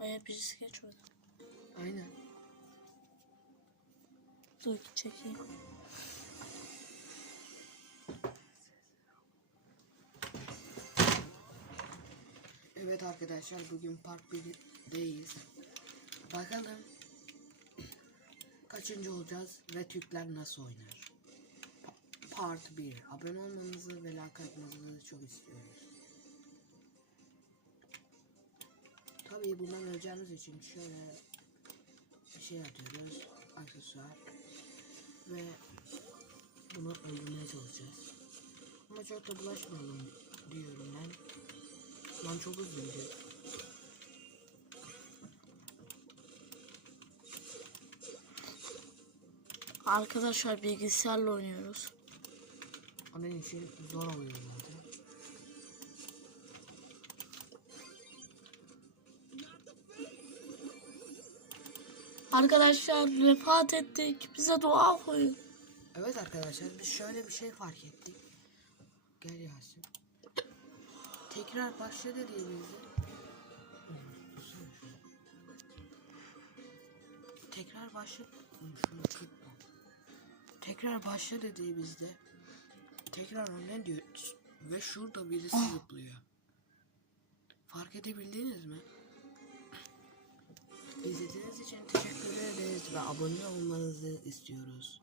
Aya birisi geç orada. Aynen. Dur çekeyim. Evet arkadaşlar bugün Park 1'deyiz. Bakalım kaçıncı olacağız ve Türkler nasıl oynar? Pa- Part 1. Abone olmanızı ve like atmanızı çok istiyoruz. Tabii bundan öleceğimiz için şöyle bir şey atıyoruz. Aksesuar. Ve bunu öldürmeye çalışacağız. Ama çok da bulaşmayalım diyorum ben. Lan çok hızlı gidiyor. Arkadaşlar bilgisayarla oynuyoruz. Onun için zor oluyor zaten. Arkadaşlar vefat ettik. Bize dua koyun. Evet arkadaşlar biz şöyle bir şey fark ettik. Gel Yasin. Tekrar başla dediğimizde Tekrar başla. Tekrar başla dediğimizde tekrar öne diyor ve şurada birisi zıplıyor. Fark edebildiniz mi? İzlediğiniz için teşekkür ve abone olmanızı istiyoruz.